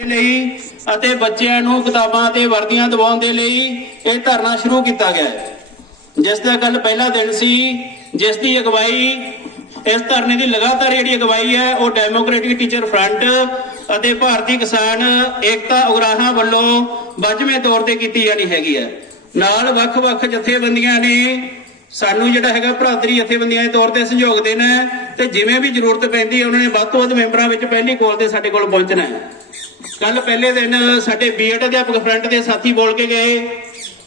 ਲਈ ਅਤੇ ਬੱਚਿਆਂ ਨੂੰ ਕਿਤਾਬਾਂ ਤੇ ਵਰਦੀਆਂ ਦਿਵਾਉਣ ਦੇ ਲਈ ਇਹ ਧਰਨਾ ਸ਼ੁਰੂ ਕੀਤਾ ਗਿਆ ਹੈ। ਜਿਸ ਦਾ ਕੱਲ ਪਹਿਲਾ ਦਿਨ ਸੀ, ਜਿਸ ਦੀ ਅਗਵਾਈ, ਇਸ ਧਰਨੇ ਦੀ ਲਗਾਤਾਰ ਜਿਹੜੀ ਅਗਵਾਈ ਹੈ, ਉਹ ਡੈਮੋਕ੍ਰੈਟਿਕ ਟੀਚਰ ਫਰੰਟ ਅਤੇ ਭਾਰਤੀ ਕਿਸਾਨ ਏਕਤਾ ਉਗਰਾਹਾਂ ਵੱਲੋਂ ਵੱਜਵੇਂ ਤੌਰ ਤੇ ਕੀਤੀ ਜਾਣੀ ਹੈਗੀ ਹੈ। ਨਾਲ ਵੱਖ-ਵੱਖ ਜਥੇਬੰਦੀਆਂ ਨੇ ਸਾਨੂੰ ਜਿਹੜਾ ਹੈਗਾ ਭਰਾਤਰੀ ਜਥੇਬੰਦੀਆਂ ਦੇ ਤੌਰ ਤੇ ਸਹਿਯੋਗ ਦੇਣਾ ਤੇ ਜਿਵੇਂ ਵੀ ਜ਼ਰੂਰਤ ਪੈਂਦੀ ਹੈ, ਉਹਨਾਂ ਨੇ ਵੱਧ ਤੋਂ ਵੱਧ ਮੈਂਬਰਾਂ ਵਿੱਚ ਪਹਿਲੀ ਕੋਲ ਤੇ ਸਾਡੇ ਕੋਲ ਪਹੁੰਚਣਾ ਹੈ। ਕੱਲ ਪਹਿਲੇ ਦਿਨ ਸਾਡੇ ਬੀਐਡ ਅਧਿਆਪਕ ਫਰੰਟ ਦੇ ਸਾਥੀ ਬੋਲ ਕੇ ਗਏ।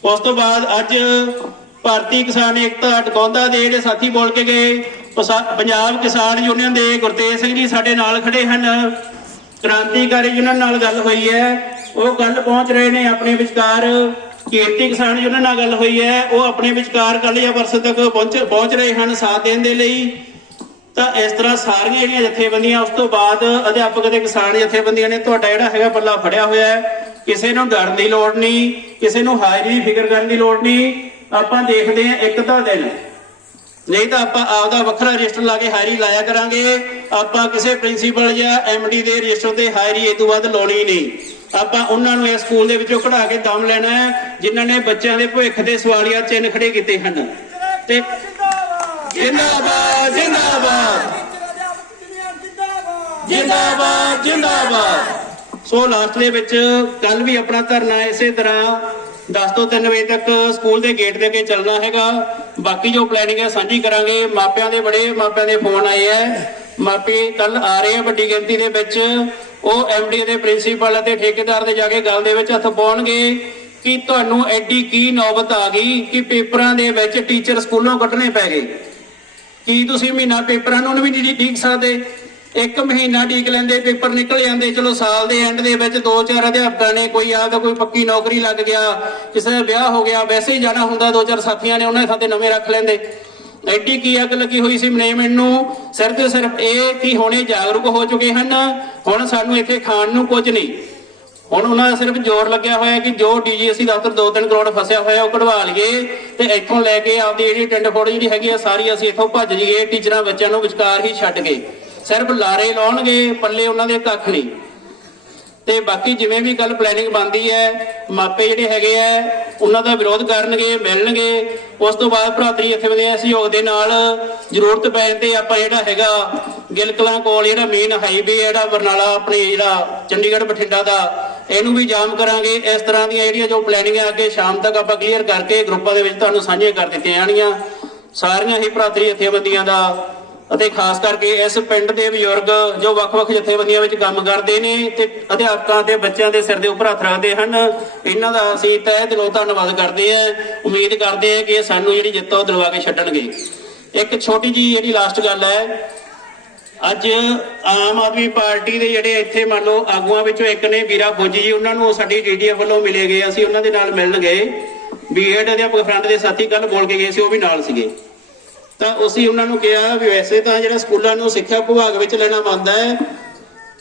ਉਸ ਤੋਂ ਬਾਅਦ ਅੱਜ ਭਾਰਤੀ ਕਿਸਾਨ ਏਕਤਾ ਟਕੌਂਦਾ ਦੇ ਜਿਹੜੇ ਸਾਥੀ ਬੋਲ ਕੇ ਗਏ। ਪੰਜਾਬ ਕਿਸਾਨ ਯੂਨੀਅਨ ਦੇ ਗੁਰਤੇਜ ਸਿੰਘ ਜੀ ਸਾਡੇ ਨਾਲ ਖੜੇ ਹਨ। ਕ੍ਰਾਂਤੀਕਾਰੀ ਯੂਨੀਅਨ ਨਾਲ ਗੱਲ ਹੋਈ ਹੈ। ਉਹ ਕੱਲ ਪਹੁੰਚ ਰਹੇ ਨੇ ਆਪਣੇ ਵਿਚਕਾਰ। ਕੀਰਤੀ ਕਿਸਾਨ ਯੂਨੀਅਨ ਨਾਲ ਗੱਲ ਹੋਈ ਹੈ। ਉਹ ਆਪਣੇ ਵਿਚਕਾਰ ਕੱਲ ਜਾਂ ਪਰਸੋਂ ਤੱਕ ਪਹੁੰਚ ਪਹੁੰਚ ਰਹੇ ਹਨ ਸਾਥ ਦੇਣ ਦੇ ਲਈ। ਤਾਂ ਇਸ ਤਰ੍ਹਾਂ ਸਾਰੀਆਂ ਜਿਹੜੀਆਂ ਜਥੇਬੰਦੀਆਂ, ਉਸ ਤੋਂ ਬਾਅਦ ਅਧਿਆਪਕ ਤੇ ਕਿਸਾਨ ਜਥੇਬੰਦੀਆਂ ਨੇ ਤੁਹਾਡਾ ਜਿਹੜਾ ਹੈਗਾ ਪੱਲਾ ਫੜਿਆ ਹੋਇਆ ਹੈ। ਕਿਸੇ ਨੂੰ ਡਰਨ ਦੀ ਲੋੜ ਨਹੀਂ, ਕਿਸੇ ਨੂੰ ਹਾਜ਼ਰੀ ਦੀ ਫਿਕਰ ਕਰਨ ਦੀ ਲੋੜ ਨਹੀਂ। ਆਪਾਂ ਦੇਖਦੇ ਹਾਂ ਇੱਕ ਤਾਂ ਦਿਨ। ਨਹੀਂ ਤਾਂ ਆਪਾਂ ਆਪਦਾ ਵੱਖਰਾ ਰਜਿਸਟਰ ਲਾ ਕੇ ਹਾਜ਼ਰੀ ਲਾਇਆ ਕਰਾਂਗੇ। ਆਪਾਂ ਕਿਸੇ ਪ੍ਰਿੰਸੀਪਲ ਜਾਂ ਐਮਡੀ ਦੇ ਰਜਿਸਟਰ ਤੇ ਹਾਜ਼ਰੀ ਇਹ ਤੋਂ ਵੱਧ ਲਾਉਣੀ ਨਹੀਂ। ਆਪਾਂ ਉਹਨਾਂ ਨੂੰ ਇਸ ਸਕੂਲ ਦੇ ਵਿੱਚੋਂ ਕਢਾ ਕੇ ਦਮ ਲੈਣਾ ਹੈ, ਜਿਨ੍ਹਾਂ ਨੇ ਬੱਚਿਆਂ ਦੇ ਭਵਿੱਖ ਦੇ ਸਵਾਲੀਆ ਚਿੰਨ੍ਹ ਖੜੇ ਕੀਤੇ ਹਨ। ਤੇ ਜਿੰਦਾਬਾਦ ਜਿੰਦਾਬਾਦ। ਜਿੰਦਾਬਾਦ ਜਿੰਦਾਬਾਦ। ਸੋ ਲਾਸਟ ਦੇ ਵਿੱਚ ਕੱਲ ਵੀ ਆਪਣਾ ਧਰਨਾ ਇਸੇ ਤਰ੍ਹਾਂ 10 ਤੋਂ 3 ਵਜੇ ਤੱਕ ਸਕੂਲ ਦੇ ਗੇਟ ਦੇ ਅੱਗੇ ਚੱਲਣਾ ਹੈਗਾ। ਬਾਕੀ ਜੋ ਪਲੈਨਿੰਗ ਹੈ, ਸਾਂਝੀ ਕਰਾਂਗੇ। ਮਾਪਿਆਂ ਦੇ ਬੜੇ, ਮਾਪਿਆਂ ਦੇ ਫੋਨ ਆਏ ਐ ਮਾਪੇ ਕੱਲ ਆ ਰਹੇ ਆ ਵੱਡੀ ਗਿਣਤੀ ਦੇ ਵਿੱਚ। ਉਹ ਐਮਡੀ ਦੇ ਪ੍ਰਿੰਸੀਪਲ ਅਤੇ ਠੇਕੇਦਾਰ ਦੇ ਜਾ ਕੇ ਗੱਲ ਦੇ ਵਿੱਚ ਹੱਥ ਪਾਉਣਗੇ ਕਿ ਤੁਹਾਨੂੰ ਐਡੀ ਕੀ ਨੌਬਤ ਆ ਗਈ ਕਿ ਪੇਪਰਾਂ ਦੇ ਵਿੱਚ ਟੀਚਰ ਸਕੂਲੋਂ ਕੱਢਣੇ ਪੈ ਗਏ। ਕੀ ਤੁਸੀਂ ਮਹੀਨਾ ਪੇਪਰਾਂ ਨੂੰ ਵੀ ਨਹੀਂ ਡੀਕ ਸਕਦੇ? ਇੱਕ ਮਹੀਨਾ ਢੀਕ ਲੈਂਦੇ, ਪੇਪਰ ਨਿਕਲ ਜਾਂਦੇ, ਚਲੋ ਸਾਲ ਦੇ ਐਂਡ ਦੇ ਵਿੱਚ ਦੋ ਚਾਰ ਅਧਿਆਪਕਾਂ ਨੇ, ਕੋਈ ਆ ਤਾਂ ਕੋਈ ਪੱਕੀ ਨੌਕਰੀ ਲੱਗ ਗਿਆ, ਕਿਸੇ ਦਾ ਵਿਆਹ ਹੋ ਗਿਆ, ਵੈਸੇ ਹੀ ਜਾਣਾ ਹੁੰਦਾ, ਦੋ ਚਾਰ ਸਾਥੀਆਂ ਨੇ ਉਹਨਾਂ ਦੇ ਖਾਤੇ ਨਵੇਂ ਰੱਖ ਲੈਂਦੇ। ਐਡੀ ਕੀ ਅੱਗ ਲੱਗੀ ਹੋਈ ਸੀ ਮੈਨੇਜਮੈਂਟ ਨੂੰ ਸਿਰਫ ਤੇ ਸਿਰਫ ਇਹ ਕਿ ਹੁਣੇ ਜਾਗਰੂਕ ਹੋ ਚੁੱਕੇ ਹਨ, ਹੁਣ ਸਾਨੂੰ ਇੱਥੇ ਖਾਣ ਨੂੰ ਕੁਝ ਨਹੀਂ। ਹੁਣ ਉਹਨਾਂ ਦਾ ਸਿਰਫ ਜ਼ੋਰ ਲੱਗਿਆ ਹੋਇਆ ਕਿ ਜੋ ਡੀਜੀਐਸਸੀ ਦਫ਼ਤਰ 2-3 ਕਰੋੜ ਫਸਿਆ ਹੋਇਆ ਉਹ ਕਢਵਾ ਲਈਏ ਤੇ ਇੱਥੋਂ ਲੈ ਕੇ ਆਪਦੀ ਜਿਹੜੀ ਟਿੰਡ ਫੋੜ ਜਿਹੜੀ ਹੈਗੀ ਆ, ਸਾਰੀ ਅਸੀਂ ਇੱਥੋਂ ਭੱਜ ਜਾਈਏ, ਟੀਚਰਾਂ ਬੱਚਿਆਂ ਨੂੰ ਵਿਚਕਾਰ ਹੀ ਛੱਡ ਕੇ। ਸਿਰਫ ਲਾਰੇ ਲਾਉਣਗੇ, ਪੱਲੇ ਉਹਨਾਂ ਦੇ ਕੱਖ ਨਹੀਂ। ਤੇ ਬਾਕੀ ਜਿਵੇਂ ਵੀ ਕੱਲ ਪਲੈਨਿੰਗ ਬਣਦੀ ਹੈ, ਮਾਪੇ ਜਿਹੜੇ ਹੈਗੇ ਆ, ਉਹਨਾਂ ਦਾ ਵਿਰੋਧ ਕਰਨਗੇ, ਮਿਲਣਗੇ। ਉਸ ਤੋਂ ਬਾਅਦ ਭਰਾਤਰੀ ਇੱਥੇ ਦੇ ਸਹਿਯੋਗ ਦੇ ਨਾਲ ਜ਼ਰੂਰਤ ਪੈਣ ਤੇ ਆਪਾਂ ਜਿਹੜਾ ਹੈਗਾ ਗਿਲਕਲਾਂ ਕੋਲ ਜਿਹੜਾ ਮੇਨ ਹਾਈਵੇ ਜਿਹੜਾ ਬਰਨਾਲਾ ਆਪਣੇ ਜਿਹੜਾ ਚੰਡੀਗੜ੍ਹ ਬਠਿੰਡਾ ਦਾ ਇਹਨੂੰ ਵੀ ਜਾਮ ਕਰਾਂਗੇ। ਇਸ ਤਰ੍ਹਾਂ ਦੀਆਂ ਜਿਹੜੀਆਂ ਜੋ ਪਲੈਨਿੰਗ ਹੈ ਅੱਗੇ ਸ਼ਾਮ ਤੱਕ ਆਪਾਂ ਕਲੀਅਰ ਕਰਕੇ ਗਰੁੱਪਾਂ ਦੇ ਵਿੱਚ ਤੁਹਾਨੂੰ ਸਾਂਝੀਆਂ ਕਰ ਦਿੱਤੀਆਂ ਜਾਣਗੀਆਂ। ਸਾਰੀਆਂ ਹੀ ਭਰਾਤਰੀ ਜਥੇਬੰਦੀਆਂ ਦਾ ਅਤੇ ਖਾਸ ਕਰਕੇ ਇਸ ਪਿੰਡ ਦੇ ਬਜ਼ੁਰਗ ਜੋ ਵੱਖ-ਵੱਖ ਜਥੇਬੰਦੀਆਂ ਵਿੱਚ ਕੰਮ ਕਰਦੇ ਨੇ ਤੇ ਅਧਿਆਪਕਾਂ ਤੇ ਬੱਚਿਆਂ ਦੇ ਸਿਰ ਦੇ ਉੱਪਰ ਹੱਥ ਰੱਖਦੇ ਹਨ। ਇਹਨਾਂ ਦਾ ਅਸੀਂ ਤਹਿ ਦਿਲੋਂ ਧੰਨਵਾਦ ਕਰਦੇ ਹਾਂ। ਉਮੀਦ ਕਰਦੇ ਹਾਂ ਕਿ ਇਹ ਸਾਨੂੰ ਜਿਹੜੀ ਜਿੱਤ ਉਹ ਦਿਲਵਾ ਕੇ ਛੱਡਣਗੇ। ਇੱਕ ਛੋਟੀ ਜੀ ਜਿਹੜੀ ਲਾਸਟ ਗੱਲ ਹੈ ਅੱਜ ਆਮ ਆਦਮੀ ਪਾਰਟੀ ਦੇ ਜਿਹੜੇ ਇੱਥੇ ਮੰਨ ਲਓ ਆਗੂਆਂ ਵਿੱਚੋਂ ਇੱਕ ਨੇ ਵੀਰਾ ਫੌਜੀ ਜੀ, ਉਹਨਾਂ ਨੂੰ ਸਾਡੀ ਡੀਡੀਐਫ ਵੱਲੋਂ ਮਿਲੇ ਗਏ, ਅਸੀਂ ਉਹਨਾਂ ਦੇ ਨਾਲ ਮਿਲਣ ਗਏ। ਬੀਐਡ ਅਧਿਆਪਕ ਫਰੰਟ ਦੇ ਸਾਥੀ ਕੱਲ ਬੋਲ ਕੇ ਗਏ ਸੀ, ਉਹ ਵੀ ਨਾਲ ਸੀਗੇ। ਤਾਂ ਅਸੀਂ ਉਹਨਾਂ ਨੂੰ ਕਿਹਾ ਵੀ ਵੈਸੇ ਤਾਂ ਜਿਹੜਾ ਸਕੂਲਾਂ ਨੂੰ ਸਿੱਖਿਆ ਵਿਭਾਗ ਵਿੱਚ ਲੈਣਾ ਮੰਨਦਾ ਹੈ,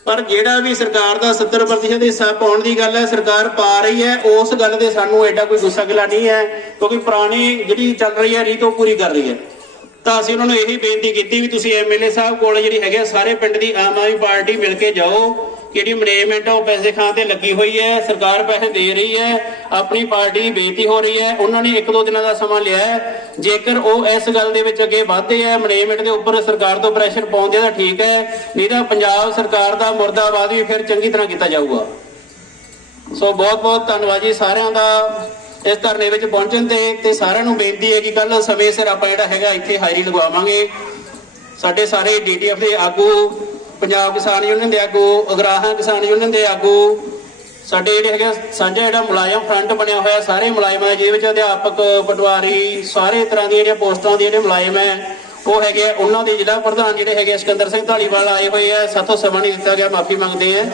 ਪਰ ਜਿਹੜਾ ਵੀ ਸਰਕਾਰ ਦਾ 70% ਹਿੱਸਾ ਪਾਉਣ ਦੀ ਗੱਲ ਹੈ, ਸਰਕਾਰ ਪਾ ਰਹੀ ਹੈ, ਉਸ ਗੱਲ ਦੇ ਸਾਨੂੰ ਐਡਾ ਕੋਈ ਗੁੱਸਾ ਗਿਲਾ ਨਹੀਂ ਹੈ, ਕਿਉਂਕਿ ਪੁਰਾਣੀ ਜਿਹੜੀ ਚੱਲ ਰਹੀ ਹੈ, ਰੀਤ ਉਹ ਪੂਰੀ ਕਰ ਰਹੀ ਹੈ। ਤਾਂ ਅਸੀਂ ਉਹਨਾਂ ਨੂੰ ਇਹੀ ਬੇਨਤੀ ਕੀਤੀ ਵੀ ਤੁਸੀਂ ਐਮਐਲਏ ਸਾਹਿਬ ਕੋਲ ਜਿਹੜੀ ਹੈਗੇ ਸਾਰੇ ਪਿੰਡ ਦੀ ਆਮ ਆਦਮੀ ਪਾਰਟੀ ਮਿਲ ਕੇ ਜਾਓ। ਜਿਹੜੀ ਮੈਨੇਜਮੈਂਟ ਉਹ ਪੈਸੇ ਖਾਂ ਤੇ ਲੱਗੀ ਹੋਈ ਹੈ, ਸਰਕਾਰ ਪੈਸੇ ਦੇ ਰਹੀ ਹੈ, ਆਪਣੀ ਪਾਰਟੀ ਬੇਇੱਜ਼ਤੀ ਹੋ ਰਹੀ ਹੈ। ਉਹਨਾਂ ਨੇ ਇੱਕ ਦੋ ਦਿਨਾਂ ਦਾ ਸਮਾਂ ਲਿਆ ਜੇਕਰ ਉਹ ਇਸ ਗੱਲ ਦੇ ਵਿੱਚ ਅੱਗੇ ਵਧਦੇ ਹੈ ਮੈਨੇਜਮੈਂਟ ਦੇ ਉੱਪਰ ਸਰਕਾਰ ਤੋਂ ਪ੍ਰੈਸ਼ਰ ਪਾਉਂਦੇ ਤਾਂ ਠੀਕ ਹੈ। ਨਹੀਂ ਤਾਂ ਪੰਜਾਬ ਸਰਕਾਰ ਦਾ ਮੁਰਦਾਬਾਦ ਵੀ ਫਿਰ ਚੰਗੀ ਤਰ੍ਹਾਂ ਕੀਤਾ ਜਾਊਗਾ। ਸੋ ਬਹੁਤ ਬਹੁਤ ਧੰਨਵਾਦ ਜੀ ਸਾਰਿਆਂ ਦਾ। ਇਸ ਧਰਨੇ ਵਿੱਚ ਪਹੁੰਚਣ ਤੇ ਤੇ ਸਾਰਿਆਂ ਨੂੰ ਬੇਨਤੀ ਹੈ ਕਿ ਕੱਲ ਸਮੇਂ ਸਿਰ ਆਪਾਂ ਜਿਹੜਾ ਹੈਗਾ ਇੱਥੇ ਹਾਜ਼ਰੀ ਲਗਵਾਵਾਂਗੇ। ਸਾਡੇ ਸਾਰੇ ਡੀਟੀਐਫ ਦੇ ਆਗੂ, ਪੰਜਾਬ ਕਿਸਾਨ ਯੂਨੀਅਨ ਦੇ ਆਗੂ, ਅਗਰਾਹਾਂ ਕਿਸਾਨ ਯੂਨੀਅਨ ਦੇ ਆਗੂ, ਸਾਡੇ ਜਿਹੜੇ ਹੈਗੇ ਸਾਂਝਾ ਜਿਹੜਾ ਮੁਲਾਜ਼ਮ ਫਰੰਟ ਬਣਿਆ ਹੋਇਆ, ਸਾਰੇ ਮੁਲਾਜ਼ਮਾਂ ਜਿਹਦੇ ਵਿੱਚ ਅਧਿਆਪਕ, ਪਟਵਾਰੀ, ਸਾਰੇ ਤਰ੍ਹਾਂ ਦੀਆਂ ਜਿਹੜੀਆਂ ਪੋਸਟਾਂ ਦੇ ਜਿਹੜੇ ਮੁਲਾਜ਼ਮ ਹੈ ਉਹ ਹੈਗੇ ਆ, ਉਹਨਾਂ ਦੇ ਜ਼ਿਲ੍ਹਾ ਪ੍ਰਧਾਨ ਜਿਹੜੇ ਹੈਗੇ ਸਿਕੰਦਰ ਸਿੰਘ ਢਾਲੀਵਾਲ ਆਏ ਹੋਏ ਆ ਸਾਥੋਂ ਸਮਾਂ ਨਹੀਂ ਦਿੱਤਾ ਗਿਆ ਮਾਫੀ ਮੰਗਦੇ ਆ।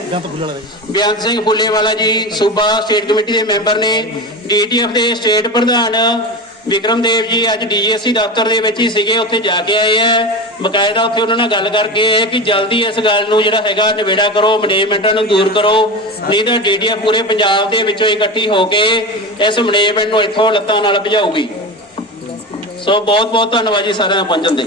ਬਿਆਨ ਸਿੰਘ ਫੁੱਲੇਵਾਲਾ ਜੀ ਸੂਬਾ ਸਟੇਟ ਕਮੇਟੀ ਦੇ ਮੈਂਬਰ ਨੇ ਡੀਟੀਐਫ ਦੇ ਸਟੇਟ ਪ੍ਰਧਾਨ ਵਿਕਰਮ ਦੇਵ ਜੀ ਅੱਜ ਡੀਐਸਸੀ ਦਫ਼ਤਰ ਦੇ ਵਿੱਚ ਹੀ ਸੀਗੇ ਉੱਥੇ ਜਾ ਕੇ ਆਏ ਆ। ਬਕਾਇਦਾ ਉੱਥੇ ਉਹਨਾਂ ਨਾਲ ਗੱਲ ਕਰਕੇ ਆਏ ਕਿ ਜਲਦੀ ਇਸ ਗੱਲ ਨੂੰ ਜਿਹੜਾ ਹੈਗਾ ਨਿਬੇੜਾ ਕਰੋ ਮੈਨੇਜਮੈਂਟਾਂ ਨੂੰ ਦੂਰ ਕਰੋ। ਨਹੀਂ ਤਾਂ ਡੀਟੀਐਫ ਪੂਰੇ ਪੰਜਾਬ ਦੇ ਵਿੱਚੋਂ ਇਕੱਠੀ ਹੋ ਕੇ ਇਸ ਮੈਨੇਜਮੈਂਟ ਨੂੰ ਇੱਥੋਂ ਲੱਤਾਂ ਨਾਲ ਭਜਾਊਗੀ। ਸੋ ਬਹੁਤ ਬਹੁਤ ਧੰਨਵਾਦ ਜੀ ਸਾਰਿਆਂ ਦਾ ਪਹੁੰਚਣ ਦੇ